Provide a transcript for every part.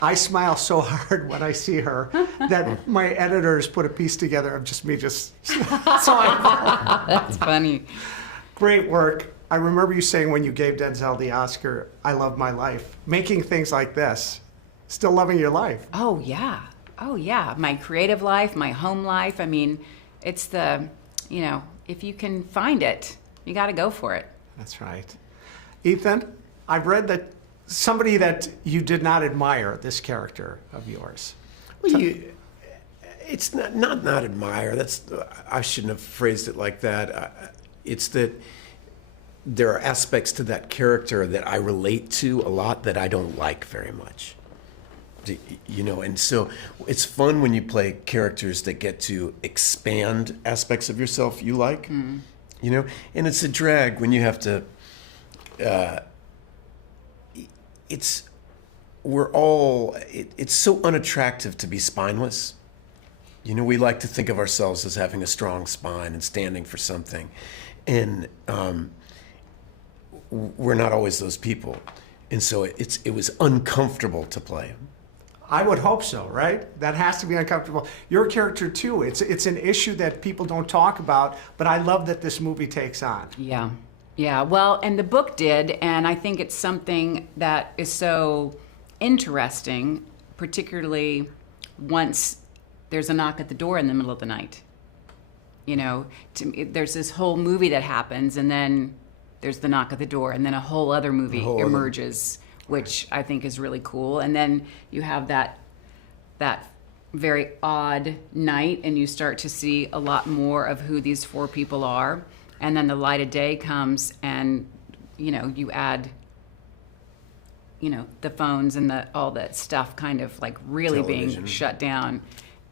I smile so hard when I see her that my editors put a piece together of just me just smiling. That's funny. Great work. I remember you saying when you gave Denzel the Oscar, I love my life. Making things like this, still loving your life. Oh, yeah. Oh, yeah. My creative life, my home life. I mean, it's the, if you can find it, you got to go for it. That's right. Ethan, I've read that somebody that you did not admire this character of yours. Well, it's not admire. I shouldn't have phrased it like that. It's that there are aspects to that character that I relate to a lot that I don't like very much. And so it's fun when you play characters that get to expand aspects of yourself you like, and it's a drag when you have to, it's so unattractive to be spineless. We like to think of ourselves as having a strong spine and standing for something, and we're not always those people, and so it was uncomfortable to play him. I would hope so, right? That has to be uncomfortable. Your character too. It's an issue that people don't talk about, but I love that this movie takes on. Yeah. Yeah, well, and the book did, and I think it's something that is so interesting, particularly once there's a knock at the door in the middle of the night. There's this whole movie that happens, and then there's the knock at the door, and then a whole other movie emerges, which I think is really cool. And then you have that very odd night, and you start to see a lot more of who these four people are. And then the light of day comes, and you add the phones and all that stuff kind of like really television being shut down,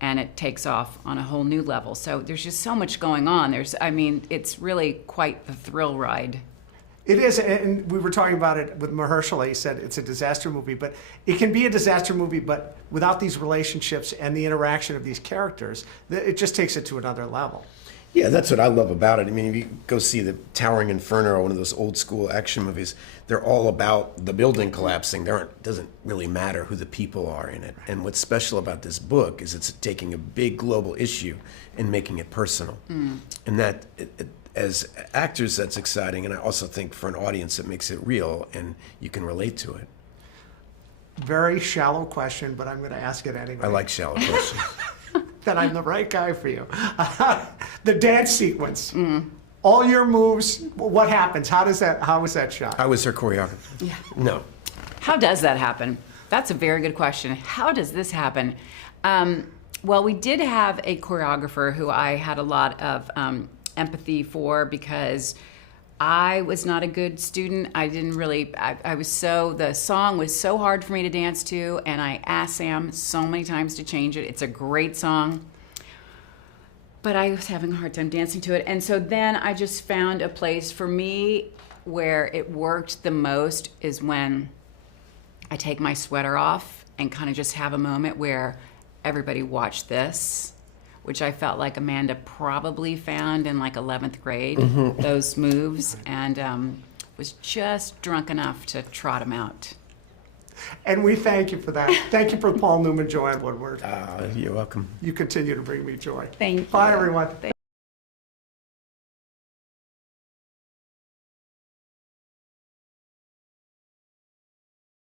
and it takes off on a whole new level. So there's just so much going on. It's really quite the thrill ride. It is, and we were talking about it with Mahershala. He said it's a disaster movie, but it can be a disaster movie, but without these relationships and the interaction of these characters, it just takes it to another level. Yeah, that's what I love about it. I mean, if you go see the Towering Inferno, one of those old school action movies, they're all about the building collapsing. It doesn't really matter who the people are in it. And what's special about this book is it's taking a big global issue and making it personal. And that, as actors, that's exciting. And I also think for an audience, it makes it real and you can relate to it. Very shallow question, but I'm going to ask it anyway. I like shallow questions. That I'm the right guy for you. The dance sequence. All your moves, what happens? How is that shot? I was her choreographer. Yeah. No. How does that happen? That's a very good question. How does this happen? Well, we did have a choreographer who I had a lot of empathy for, because I was not a good student. The song was so hard for me to dance to, and I asked Sam so many times to change it. It's a great song, but I was having a hard time dancing to it. And so then I just found a place for me where it worked the most is when I take my sweater off and kind of just have a moment where everybody watch this, which I felt like Amanda probably found in like 11th grade, those moves, and was just drunk enough to trot them out. And we thank you for that. Thank you for Paul Newman, Joanne Woodward. You're welcome. You continue to bring me joy. Thank you. Bye, everyone.